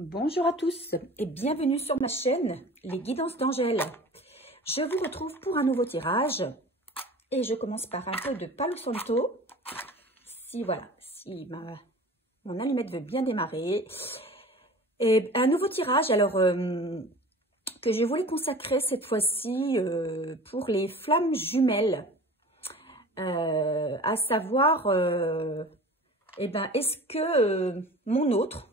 Bonjour à tous et bienvenue sur ma chaîne Les Guidances d'Angèle. Je vous retrouve pour un nouveau tirage et je commence par un peu de Palo Santo. Si mon allumette veut bien démarrer. Et un nouveau tirage alors que je voulais consacrer cette fois-ci pour les flammes jumelles. À savoir, est-ce que mon autre,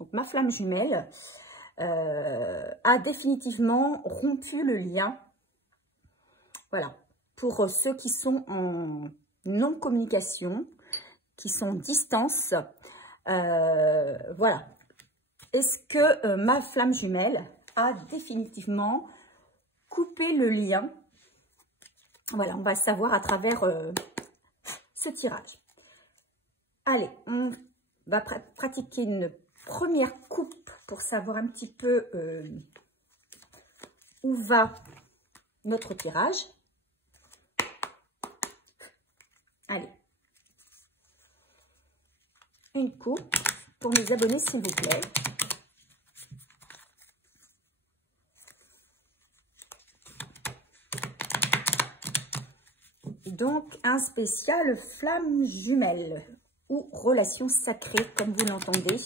donc ma flamme jumelle, a définitivement rompu le lien. Voilà, pour ceux qui sont en non-communication, qui sont en distance, voilà. Est-ce que ma flamme jumelle a définitivement coupé le lien? Voilà, on va le savoir à travers ce tirage. Allez, on va pratiquer une première coupe pour savoir un petit peu où va notre tirage. Allez, une coupe pour mes abonnés s'il vous plaît. Donc un spécial flamme jumelle ou relation sacrée comme vous l'entendez.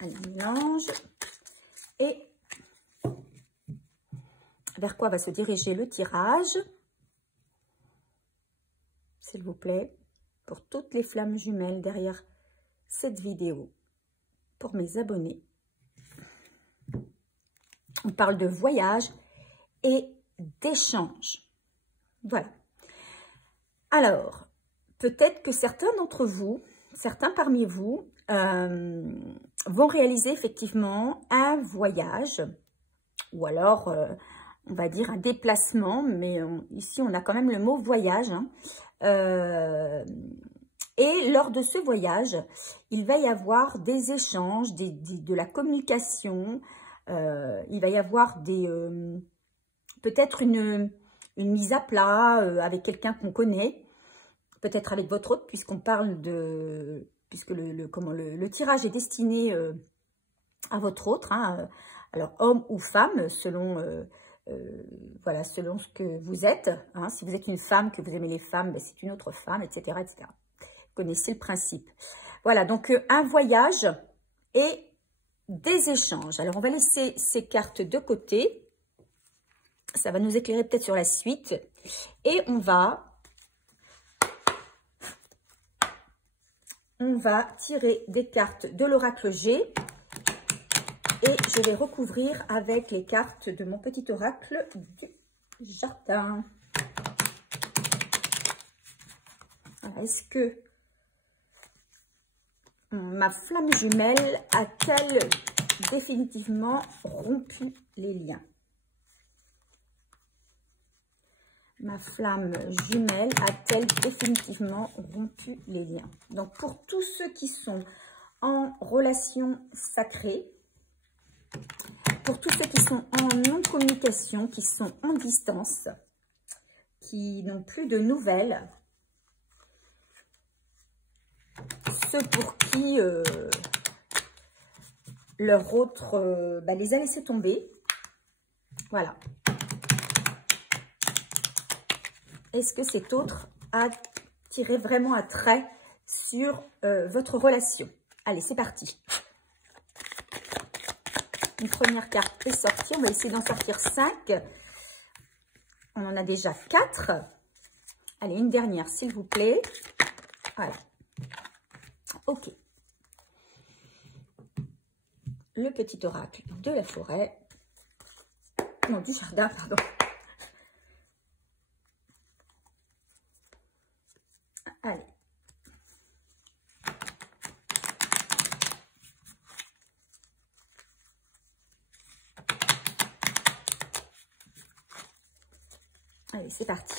Allez, on mélange. Et vers quoi va se diriger le tirage? S'il vous plaît, pour toutes les flammes jumelles derrière cette vidéo, pour mes abonnés. On parle de voyage et d'échange. Voilà. Alors, peut-être que certains d'entre vous, certains parmi vous, vont réaliser effectivement un voyage ou alors, on va dire un déplacement, mais ici on a quand même le mot voyage. Hein. Et lors de ce voyage, il va y avoir des échanges, de la communication, il va y avoir peut-être une mise à plat avec quelqu'un qu'on connaît, peut-être avec votre hôte, puisqu'on parle de... puisque le tirage est destiné à votre autre, hein, alors homme ou femme, selon, voilà, selon ce que vous êtes. Hein, si vous êtes une femme, que vous aimez les femmes, ben, c'est une autre femme, etc., etc. Vous connaissez le principe. Voilà, donc un voyage et des échanges. Alors, on va laisser ces cartes de côté. Ça va nous éclairer peut-être sur la suite. Et on va tirer des cartes de l'oracle G. Et je vais recouvrir avec les cartes de mon petit oracle du jardin. Est-ce que ma flamme jumelle a-t-elle définitivement rompu les liens? Ma flamme jumelle a-t-elle définitivement rompu les liens? Donc, pour tous ceux qui sont en relation sacrée, pour tous ceux qui sont en non-communication, qui sont en distance, qui n'ont plus de nouvelles, ceux pour qui leur autre les a laissés tomber, voilà. Est-ce que cet autre a tiré vraiment un trait sur votre relation? Allez, c'est parti. Une première carte est sortie. On va essayer d'en sortir 5. On en a déjà 4. Allez, une dernière, s'il vous plaît. Voilà. Ok. Le petit oracle de la forêt. Non, du jardin, pardon. Allez. Allez, c'est parti.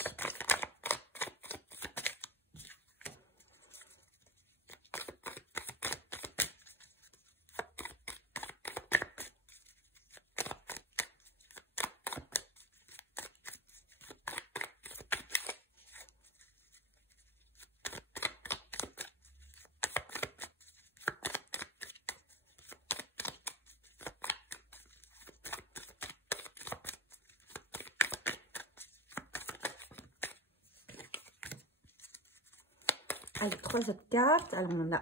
Allez, 3 autres cartes. Alors, on en a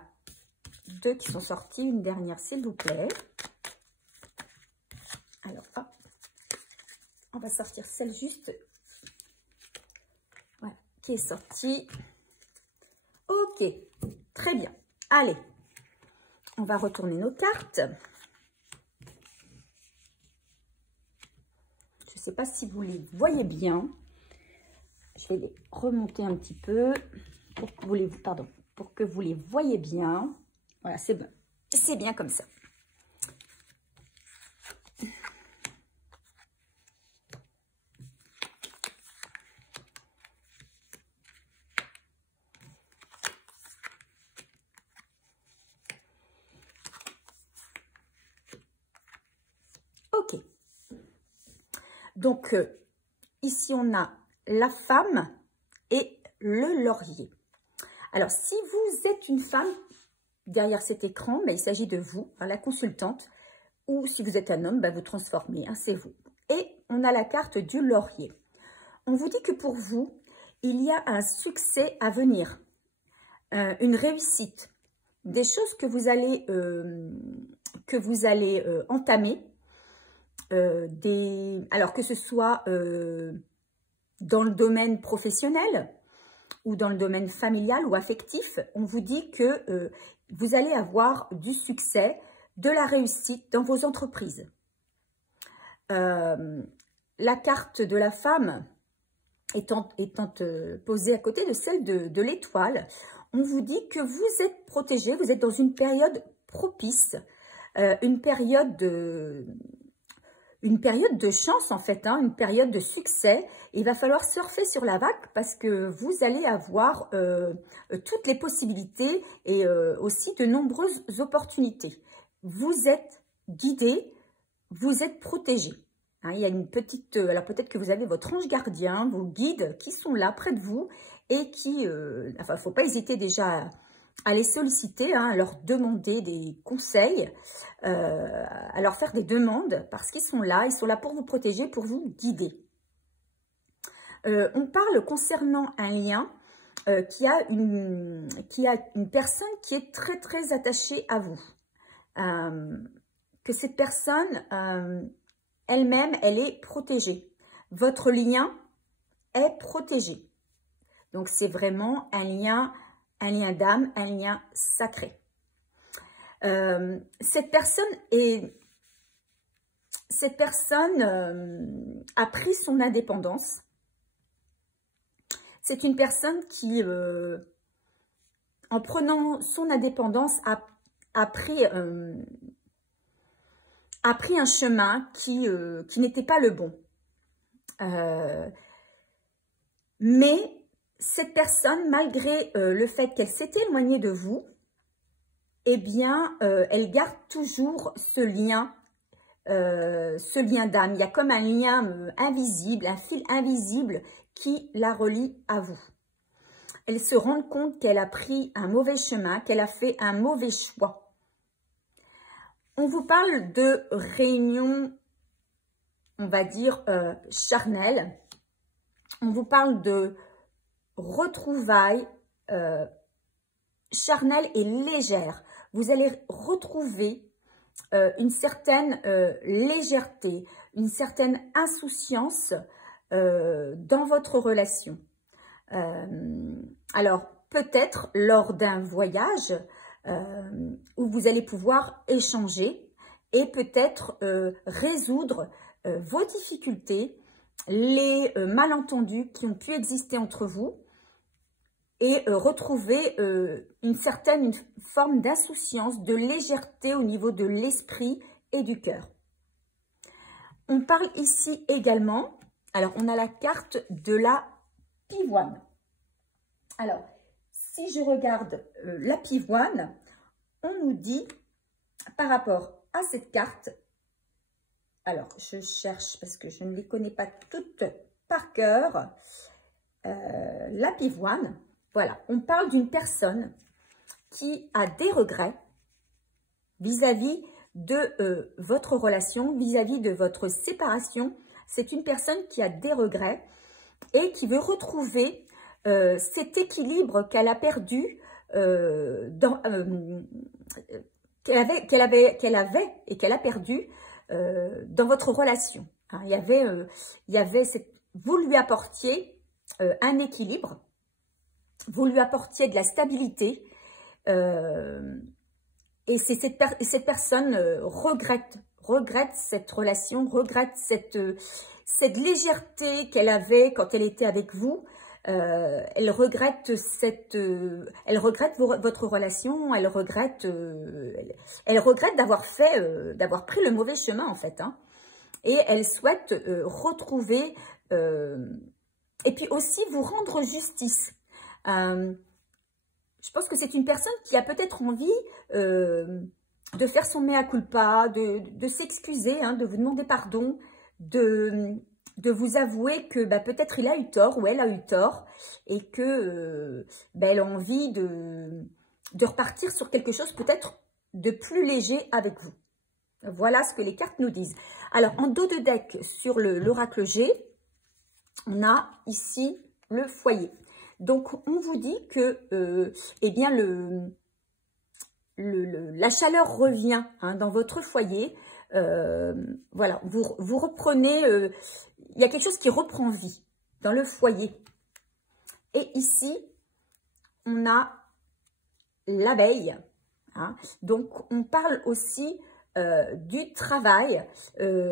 2 qui sont sorties. Une dernière, s'il vous plaît. Alors, hop. On va sortir celle juste. Voilà, qui est sortie. Ok, très bien. Allez, on va retourner nos cartes. Je ne sais pas si vous les voyez bien. Je vais les remonter un petit peu pour que vous les, pour que vous les voyez bien. Voilà, c'est bon. C'est bien comme ça. Ok. Donc, ici, on a la femme et le laurier. Alors, si vous êtes une femme derrière cet écran, il s'agit de vous, hein, la consultante, ou si vous êtes un homme, vous transformez, hein, c'est vous. Et on a la carte du laurier. On vous dit que pour vous, il y a un succès à venir, une réussite, des choses que vous allez entamer, alors que ce soit dans le domaine professionnel ou dans le domaine familial ou affectif, on vous dit que vous allez avoir du succès, de la réussite dans vos entreprises. La carte de la femme étant posée à côté de celle de l'étoile, on vous dit que vous êtes protégé, vous êtes dans une période propice, une période de chance en fait, hein, une période de succès. Il va falloir surfer sur la vague parce que vous allez avoir toutes les possibilités et aussi de nombreuses opportunités. Vous êtes guidé, vous êtes protégé. Hein, il y a une petite... alors peut-être que vous avez votre ange gardien, vos guides qui sont là près de vous et qui... enfin, il ne faut pas hésiter déjà à les solliciter, hein, à leur demander des conseils, à leur faire des demandes parce qu'ils sont là pour vous protéger, pour vous guider. On parle concernant un lien qui a une personne qui est très très attachée à vous. Que cette personne elle-même, elle est protégée. Votre lien est protégé. Donc, c'est vraiment un lien d'âme, un lien sacré. Cette personne a pris son indépendance. C'est une personne qui, en prenant son indépendance, a pris un chemin qui n'était pas le bon. Mais cette personne, malgré le fait qu'elle s'est éloignée de vous, eh bien, elle garde toujours ce lien d'âme. Il y a comme un lien invisible, un fil invisible qui la relie à vous. Elle se rend compte qu'elle a pris un mauvais chemin, qu'elle a fait un mauvais choix. On vous parle de réunions, on va dire, charnelles. On vous parle de retrouvailles charnelles et légères. Vous allez retrouver une certaine légèreté, une certaine insouciance dans votre relation. Alors, peut-être lors d'un voyage où vous allez pouvoir échanger et peut-être résoudre vos difficultés, les malentendus qui ont pu exister entre vous et retrouver une forme d'insouciance, de légèreté au niveau de l'esprit et du cœur. On parle ici également, alors on a la carte de la pivoine. Alors, si je regarde la pivoine, on nous dit par rapport à cette carte, alors je cherche parce que je ne les connais pas toutes par cœur, la pivoine, voilà, on parle d'une personne qui a des regrets vis-à-vis de votre relation, vis-à-vis de votre séparation. C'est une personne qui a des regrets et qui veut retrouver cet équilibre qu'elle a perdu qu'elle a perdu dans votre relation. Hein, vous lui apportiez un équilibre, vous lui apportiez de la stabilité, et cette personne regrette cette relation, regrette cette légèreté qu'elle avait quand elle était avec vous. Elle regrette votre relation, elle regrette d'avoir pris le mauvais chemin en fait, hein. Et elle souhaite retrouver et puis aussi vous rendre justice. Je pense que c'est une personne qui a peut-être envie de faire son mea culpa, de s'excuser, hein, de vous demander pardon, de vous avouer que peut-être il a eu tort ou elle a eu tort et que elle a envie de repartir sur quelque chose peut-être de plus léger avec vous. Voilà ce que les cartes nous disent. Alors, en dos de deck, sur l'oracle G, on a ici le foyer. Donc, on vous dit que eh bien, la chaleur revient, hein, dans votre foyer. Voilà, vous reprenez, il y a quelque chose qui reprend vie dans le foyer. Et ici, on a l'abeille. Hein. Donc, on parle aussi du travail.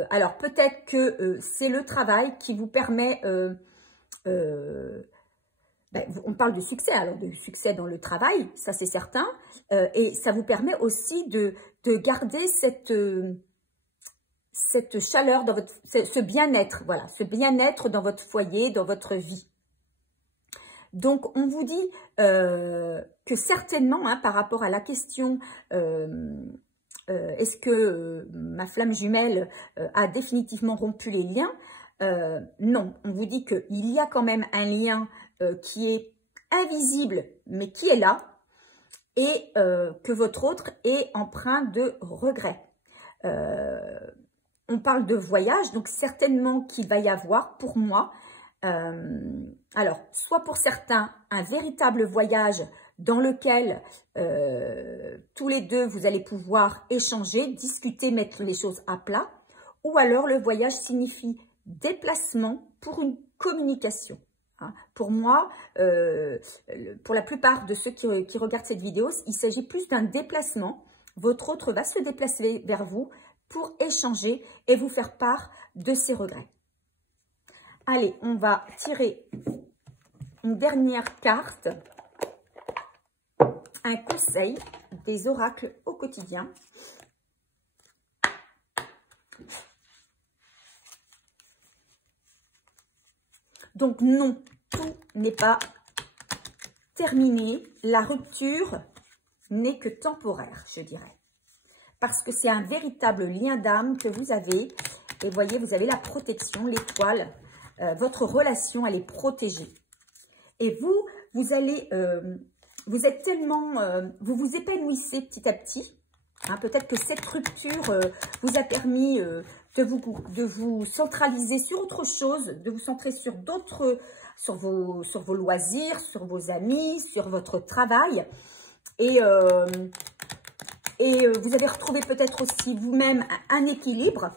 Alors, peut-être que c'est le travail qui vous permet... on parle de succès, alors de succès dans le travail, ça c'est certain. Et ça vous permet aussi de garder cette chaleur, dans votre, ce bien-être, voilà, ce bien-être dans votre foyer, dans votre vie. Donc, on vous dit que certainement, hein, par rapport à la question, est-ce que ma flamme jumelle a définitivement rompu les liens? Non, on vous dit qu'il y a quand même un lien qui est invisible, mais qui est là, et que votre autre est empreint de regret. On parle de voyage, donc certainement qu'il va y avoir, pour moi, alors, soit pour certains, un véritable voyage dans lequel tous les deux, vous allez pouvoir échanger, discuter, mettre les choses à plat, ou alors le voyage signifie déplacement pour une communication. Hein. Pour moi, pour la plupart de ceux qui regardent cette vidéo, il s'agit plus d'un déplacement. Votre autre va se déplacer vers vous pour échanger et vous faire part de ses regrets. Allez, on va tirer une dernière carte. Un conseil des oracles au quotidien. Donc non, tout n'est pas terminé. La rupture n'est que temporaire, je dirais. Parce que c'est un véritable lien d'âme que vous avez. Et voyez, vous avez la protection, l'étoile. Votre relation, elle est protégée. Et vous allez, vous êtes tellement, vous vous épanouissez petit à petit. Hein, peut-être que cette rupture vous a permis de vous centraliser sur autre chose, de vous centrer sur d'autres, sur vos loisirs, sur vos amis, sur votre travail. Et vous avez retrouvé peut-être aussi vous-même un équilibre.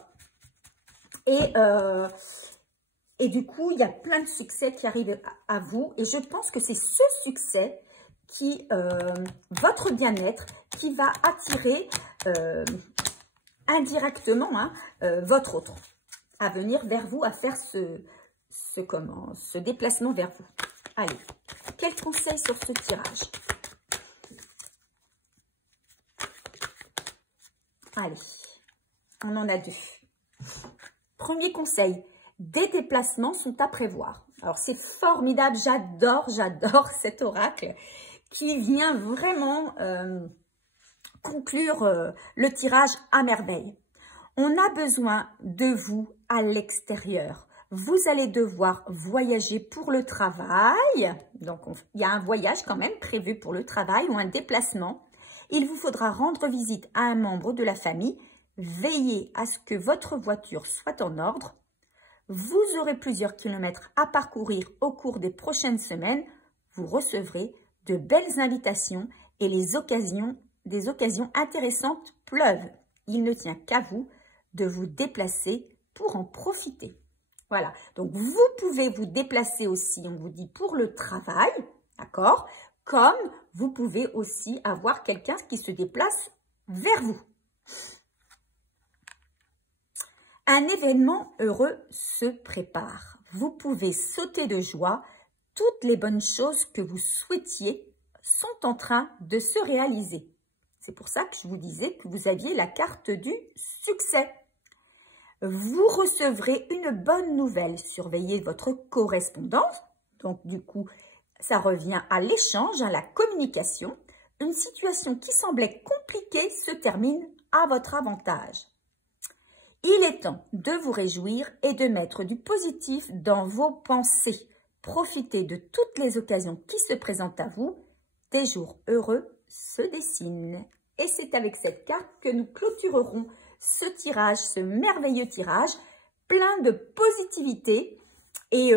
Et du coup, il y a plein de succès qui arrivent à vous. Et je pense que c'est ce succès qui, votre bien-être, qui va attirer indirectement, hein, votre autre à venir vers vous, à faire ce déplacement vers vous. Allez, quel conseil sur ce tirage? Allez, on en a deux. Premier conseil. Des déplacements sont à prévoir. Alors, c'est formidable. J'adore cet oracle qui vient vraiment conclure le tirage à merveille. On a besoin de vous à l'extérieur. Vous allez devoir voyager pour le travail. Donc, il y a un voyage quand même prévu pour le travail ou un déplacement. Il vous faudra rendre visite à un membre de la famille. Veillez à ce que votre voiture soit en ordre. Vous aurez plusieurs kilomètres à parcourir au cours des prochaines semaines. Vous recevrez de belles invitations et des occasions intéressantes pleuvent. Il ne tient qu'à vous de vous déplacer pour en profiter. Voilà, donc vous pouvez vous déplacer aussi, on vous dit pour le travail, d'accord? Comme vous pouvez aussi avoir quelqu'un qui se déplace vers vous. Un événement heureux se prépare. Vous pouvez sauter de joie. Toutes les bonnes choses que vous souhaitiez sont en train de se réaliser. C'est pour ça que je vous disais que vous aviez la carte du succès. Vous recevrez une bonne nouvelle. Surveillez votre correspondance. Donc, du coup, ça revient à l'échange, à la communication. Une situation qui semblait compliquée se termine à votre avantage. Il est temps de vous réjouir et de mettre du positif dans vos pensées. Profitez de toutes les occasions qui se présentent à vous. Des jours heureux se dessinent. Et c'est avec cette carte que nous clôturerons ce tirage, ce merveilleux tirage, plein de positivité. Et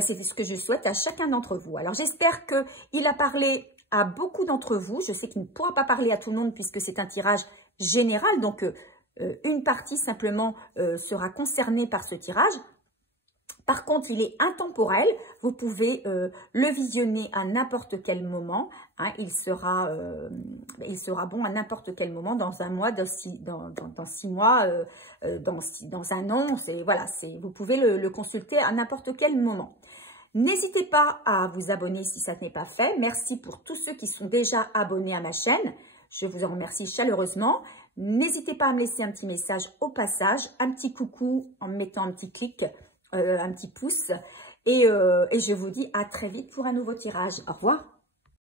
c'est ce que je souhaite à chacun d'entre vous. Alors, j'espère qu'il a parlé à beaucoup d'entre vous. Je sais qu'il ne pourra pas parler à tout le monde puisque c'est un tirage général. Donc, une partie simplement sera concernée par ce tirage. Par contre, il est intemporel. Vous pouvez le visionner à n'importe quel moment. Hein, il sera bon à n'importe quel moment, dans un mois, dans 6 mois, dans un an. Voilà, vous pouvez le consulter à n'importe quel moment. N'hésitez pas à vous abonner si ça n'est pas fait. Merci pour tous ceux qui sont déjà abonnés à ma chaîne. Je vous en remercie chaleureusement. N'hésitez pas à me laisser un petit message au passage, un petit coucou en me mettant un petit clic, un petit pouce. Et je vous dis à très vite pour un nouveau tirage. Au revoir.